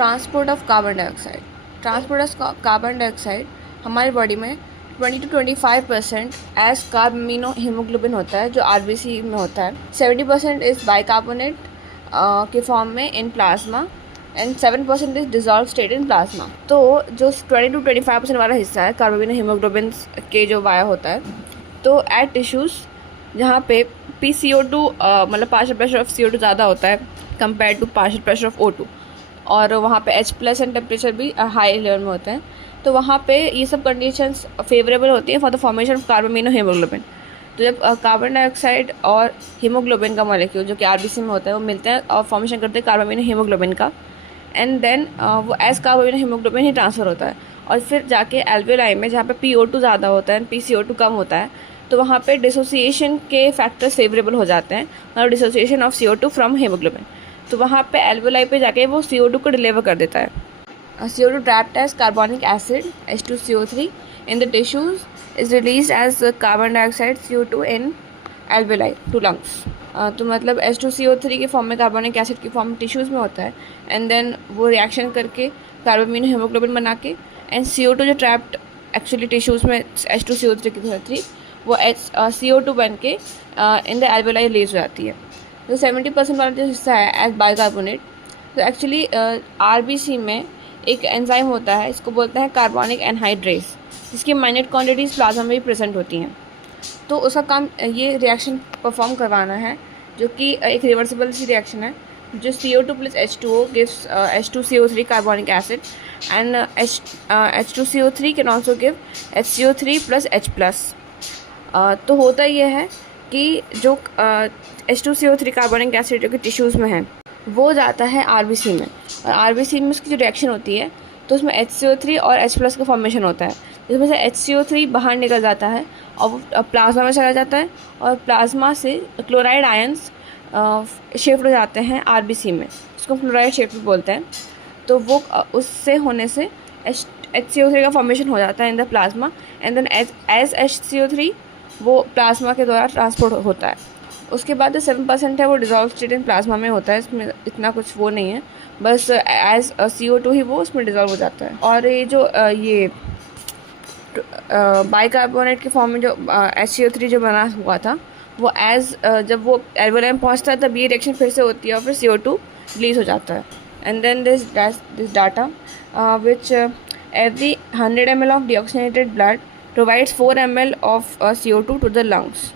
Transport of carbon dioxide. Transport of carbon dioxide हमारी body में 20 to 25% as carbamino haemoglobin होता है जो आरबीसी में होता है। 70% इज़ बाइकार्बोनेट के फॉर्म में in plasma and 7% is dissolve state in plasma. तो जो 20 to 25% वाला हिस्सा है कार्बामिनो हीमोग्लोबिन के जो वाया होता है, तो एट टिश्यूज़ जहाँ पे PCO2 मतलब पार्शियल प्रेशर ऑफ CO2 ज़्यादा होता है compare to partial pressure of O2, और वहाँ पे H+ एंड टेम्परेचर भी हाई लेवल में होते हैं, तो वहाँ पे ये सब कंडीशंस फेवरेबल होती हैं for the formation of carbamino haemoglobin. तो जब कार्बन डाइऑक्साइड और हीमोग्लोबिन का मॉलिक्यूल जो कि आरबीसी में होता है वो मिलते हैं और फॉर्मेशन करते हैं कार्बामिनो हीमोग्लोबिन का, एंड देन वो एज कार्बामिनो हीमोग्लोबिन ही ट्रांसफ़र होता है और फिर जाके एल्वेओलाई में जहाँ पे PO2 ज़्यादा होता है PCO2 कम होता है, तो वहाँ पे डिसोसिएशन के फैक्टर्स फेवरेबल हो जाते हैं और dissociation of CO2 from haemoglobin, तो वहाँ पे एल्वेओलाई पे जाके वो CO2 को डिलीवर कर देता है। CO2 trapped as carbonic acid H2CO3 in the tissues is released as carbon dioxide CO2 in alveoli to lungs। तो मतलब H2CO3 के फॉर्म में कार्बोनिक एसिड की फॉर्म टिश्यूज़ में होता है, एंड देन वो रिएक्शन करके कार्बामिनो हीमोग्लोबिन बना के एंड CO2 जो ट्रैप्ड एक्चुअली टिश्यूज़ में H2CO3 की तरह थी वो CO2 बन के इन द एल्वेओलाई रिलीज हो जाती है। तो 70% वाला जो हिस्सा है एज बाइकार्बोनेट, तो एक्चुअली आरबीसी में एक एंजाइम होता है, इसको बोलते हैं कार्बोनिक एनहाइड्रेस, जिसकी माइन्यूट क्वांटिटीज़ प्लाज्मा में भी प्रेजेंट होती हैं। तो उसका काम ये रिएक्शन परफॉर्म करवाना है, जो कि एक रिवर्सिबल सी रिएक्शन है, जो CO2 + H2O gives H2CO3 carbonic acid and H2CO3 can also give HCO3 + H+। तो होता ये है कि जो H2CO3 कार्बोनिक एसिड जो कि टिश्यूज़ में है वो जाता है आरबीसी में, और आरबीसी में उसकी जो रिएक्शन होती है तो उसमें HCO3 और H+ का फॉर्मेशन होता है, जिसमें से HCO3 बाहर निकल जाता है और वो प्लाज्मा में चला जाता है, और प्लाज्मा से क्लोराइड आयंस शिफ्ट हो जाते हैं आरबीसी में, उसको क्लोराइड शिफ्ट बोलते हैं। तो वो उससे होने से HCO3 का फॉर्मेशन हो जाता है in the plasma, and then as HCO3 वो प्लाज्मा के द्वारा ट्रांसपोर्ट होता है। उसके बाद जो 7% है वो डिजॉल्व स्टेट इन प्लाज्मा में होता है, इसमें इतना कुछ वो नहीं है, बस एज CO2 ही वो उसमें डिजॉल्व हो जाता है। और ये जो ये बाइकार्बोनेट के फॉर्म में जो HCO3 जो बना हुआ था वो एज जब वो एल्वेओलाई में पहुंचता है तब ये रिएक्शन फिर से होती है और फिर CO2 रिलीज हो जाता है। And then this data which every 100 ml of deoxygenated blood provides 4 ml of CO2 to the lungs।